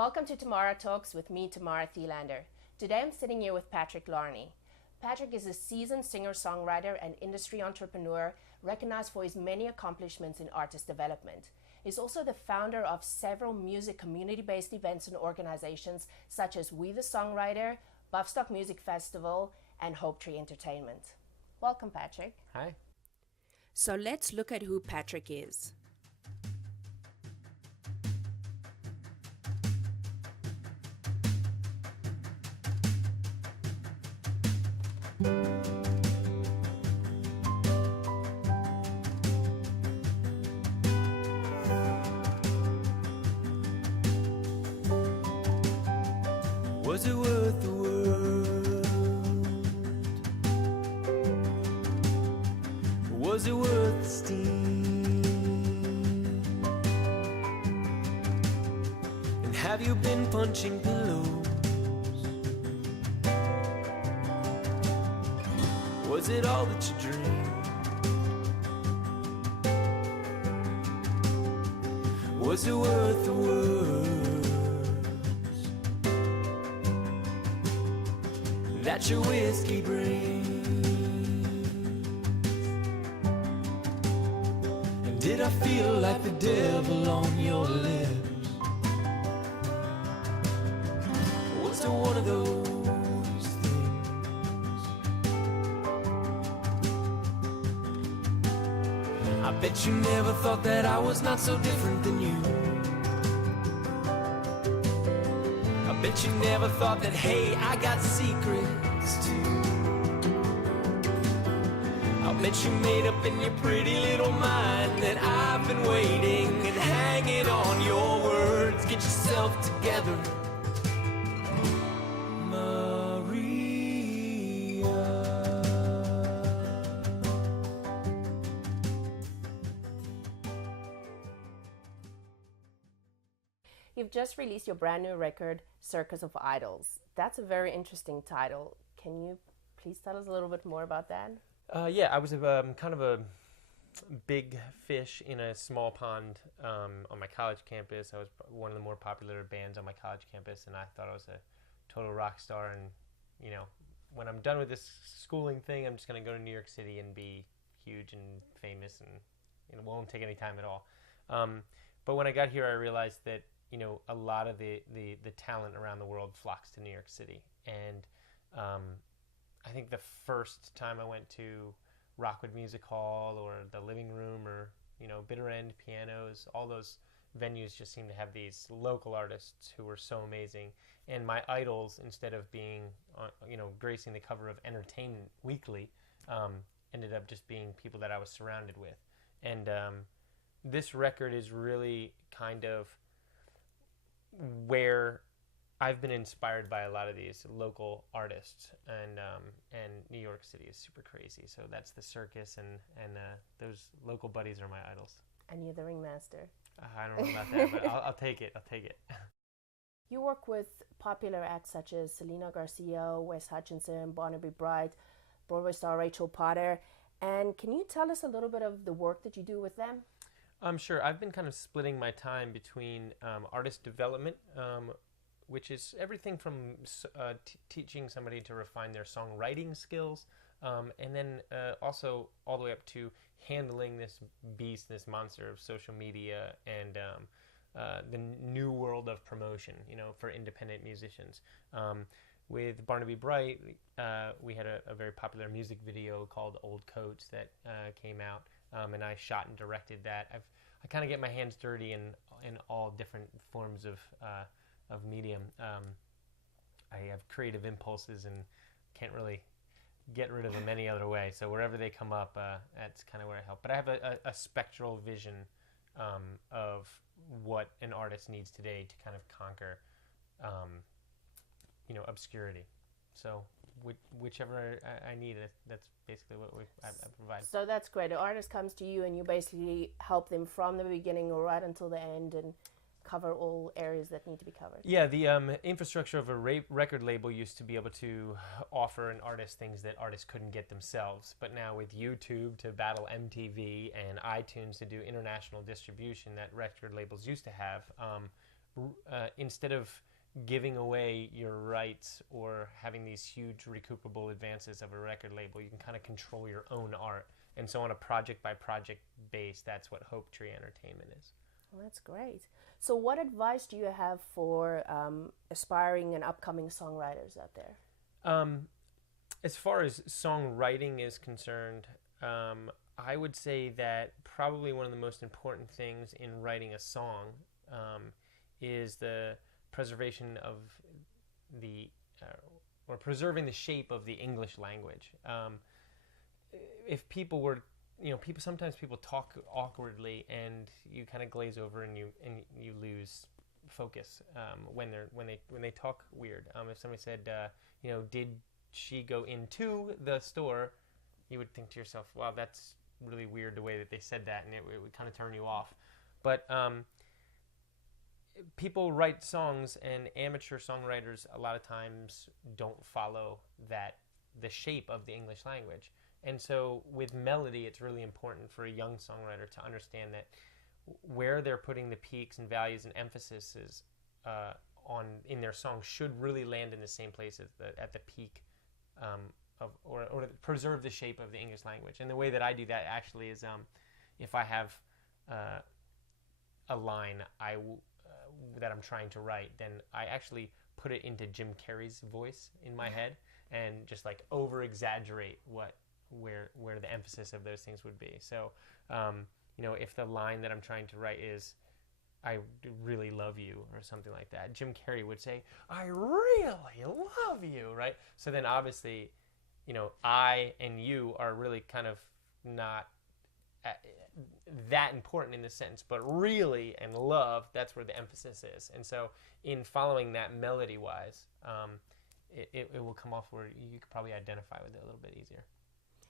Welcome to Tamara Talks with me, Tamara Thelander. Today I'm sitting here with Patryk Larney. Patryk is a seasoned singer-songwriter and industry entrepreneur recognized for his many accomplishments in artist development. He's also the founder of several music community-based events and organizations such as We the Songwriter, Buffstock Music Festival, and Hope Tree Entertainment. Welcome, Patryk. Hi. So let's look at who Patryk is. Was it worth the world? Was it worth the steam? And have you been punching pillows? Was it all that you dreamed? Was it worth the world that your whiskey brings? And did I feel like the devil on your lips? Was it one of those things? I bet you never thought that I was not so different than you. I bet you never thought that, hey, I got secrets too. I bet you made up in your pretty little mind that I've been waiting and hanging on your words. Get yourself together, You've just released your brand new record, Circus of Idols. That's a very interesting title. Can you please tell us a little bit more about that? Yeah, I was kind of a big fish in a small pond on my college campus. I was one of the more popular bands on my college campus, and I thought I was a total rock star. And, you know, when I'm done with this schooling thing, I'm just going to go to New York City and be huge and famous, and it won't take any time at all. But when I got here, I realized that, you know, a lot of the talent around the world flocks to New York City. And I think the first time I went to Rockwood Music Hall or the Living Room or, you know, Bitter End Pianos, all those venues just seem to have these local artists who were so amazing. And my idols, instead of being, you know, gracing the cover of Entertainment Weekly, ended up just being people that I was surrounded with. And this record is really kind of where I've been inspired by a lot of these local artists, and New York City is super crazy. So that's the circus, and those local buddies are my idols. And you're the ringmaster. I don't know about that, but I'll take it. I'll take it. You work with popular acts such as Selena Garcia, Wes Hutchinson, Barnaby Bright, Broadway star Rachel Potter. And can you tell us a little bit of the work that you do with them? Sure. I've been kind of splitting my time between artist development, which is everything from teaching somebody to refine their songwriting skills, and then also all the way up to handling this beast, this monster of social media and the new world of promotion, you know, for independent musicians. With Barnaby Bright, we had a very popular music video called Old Coats that came out. And I shot and directed that. I kind of get my hands dirty in all different forms of medium. I have creative impulses and can't really get rid of them any other way. So wherever they come up, that's kind of where I help. But I have a spectral vision of what an artist needs today to kind of conquer, you know, obscurity. So whichever I need, that's basically what I provide. So that's great. The artist comes to you and you basically help them from the beginning or right until the end and cover all areas that need to be covered. Yeah, the infrastructure of a record label used to be able to offer an artist things that artists couldn't get themselves. But now with YouTube to battle MTV and iTunes to do international distribution that record labels used to have, instead of giving away your rights or having these huge recoupable advances of a record label, you can kind of control your own art. And so on a project by project base, that's what Hope Tree Entertainment is. Well, that's great. So what advice do you have for aspiring and upcoming songwriters out there? As far as songwriting is concerned, I would say that probably one of the most important things in writing a song is the preservation of or preserving the shape of the English language. If people were, sometimes people talk awkwardly, and you kind of glaze over, and you lose focus when they talk weird. If somebody said, did she go into the store, you would think to yourself, wow, that's really weird the way that they said that, and it would kind of turn you off. But people write songs, and amateur songwriters a lot of times don't follow the shape of the English language. And so with melody, it's really important for a young songwriter to understand that where they're putting the peaks and values and emphases in their song should really land in the same place at the peak or preserve the shape of the English language. And the way that I do that actually is if I have a line that I'm trying to write, then I actually put it into Jim Carrey's voice in my head and just like over exaggerate where the emphasis of those things would be. So if the line that I'm trying to write is I really love you or something like that, Jim Carrey would say, I really love you, right? So then obviously, I and you are really kind of not that important in the sentence, but really and love, that's where the emphasis is. And so in following that melody-wise, it will come off where you could probably identify with it a little bit easier.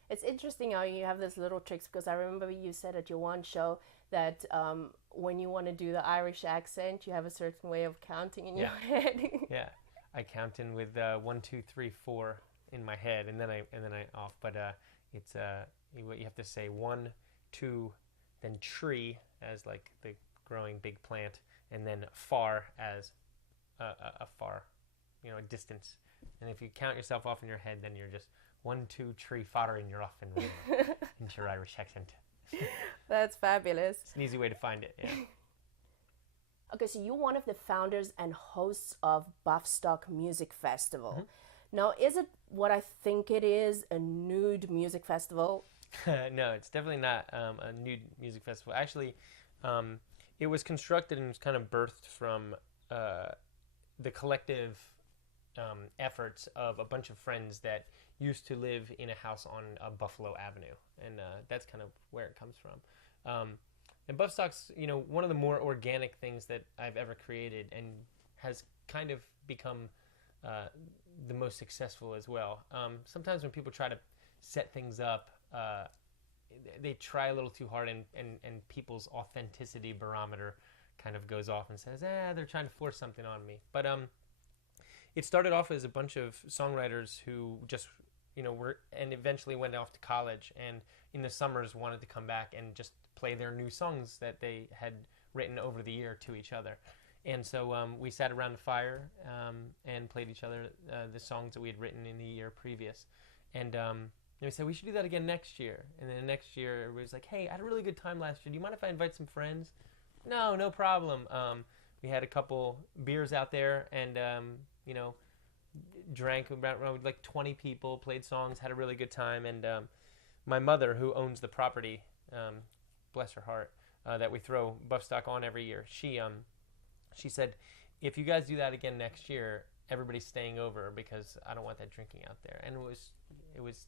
It's interesting how you have these little tricks, because I remember you said at your one show that when you want to do the Irish accent, you have a certain way of counting in your head. Yeah, I count in with 1, 2, 3, 4 in my head, and then I off. But it's you have to say 1, 2, then tree as like the growing big plant, and then far as a far, a distance. And if you count yourself off in your head, then you're just 1, 2, tree, fodder, and you're off and into your Irish accent. That's fabulous. It's an easy way to find it, yeah. Okay, so you're one of the founders and hosts of Buffstock Music Festival. Mm-hmm. Now, is it what I think it is, a nude music festival? No, it's definitely not a nude music festival. Actually, it was constructed and was kind of birthed from the collective efforts of a bunch of friends that used to live in a house on Buffalo Avenue, and that's kind of where it comes from. And Buffstock's, one of the more organic things that I've ever created, and has kind of become the most successful as well. Sometimes when people try to set things up, they try a little too hard, and people's authenticity barometer kind of goes off and says, they're trying to force something on me. But it started off as a bunch of songwriters who just, were, and eventually went off to college, and in the summers wanted to come back and just play their new songs that they had written over the year to each other. And so we sat around the fire and played each other the songs that we had written in the year previous. And we said, we should do that again next year. And then the next year, everybody's like, hey, I had a really good time last year. Do you mind if I invite some friends? No problem. We had a couple beers out there, and, drank around like 20 people, played songs, had a really good time. And my mother, who owns the property, bless her heart, that we throw Buffstock on every year, she said, if you guys do that again next year, everybody's staying over because I don't want that drinking out there. And it was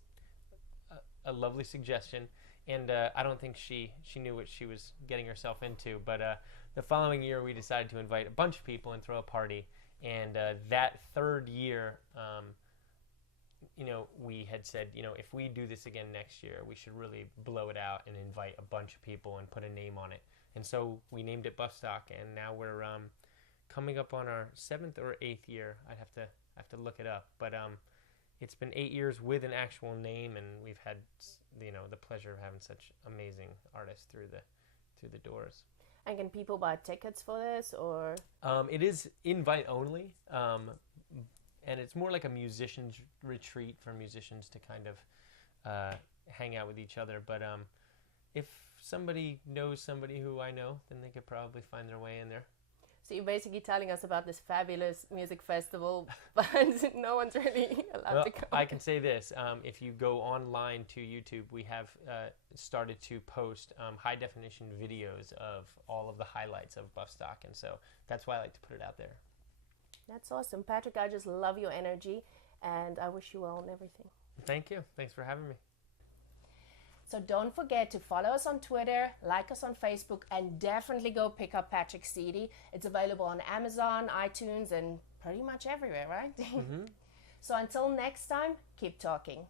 a lovely suggestion, and I don't think she knew what she was getting herself into. But the following year, we decided to invite a bunch of people and throw a party. And that third year, we had said, if we do this again next year, we should really blow it out and invite a bunch of people and put a name on it. And so we named it Buffstock, and now we're coming up on our 7th or 8th year. I'd have to look it up, but it's been 8 years with an actual name, and we've had the pleasure of having such amazing artists through the doors. And can people buy tickets for this, or? It is invite only, and it's more like a musician's retreat for musicians to kind of hang out with each other. But if somebody knows somebody who I know, then they could probably find their way in there. So you're basically telling us about this fabulous music festival, but no one's really allowed to come. I can say this. If you go online to YouTube, we have started to post high-definition videos of all of the highlights of Buffstock, and so that's why I like to put it out there. That's awesome. Patryk, I just love your energy, and I wish you well in everything. Thank you. Thanks for having me. So don't forget to follow us on Twitter, like us on Facebook, and definitely go pick up Patryk's CD. It's available on Amazon, iTunes, and pretty much everywhere, right? Mm-hmm. So until next time, keep talking.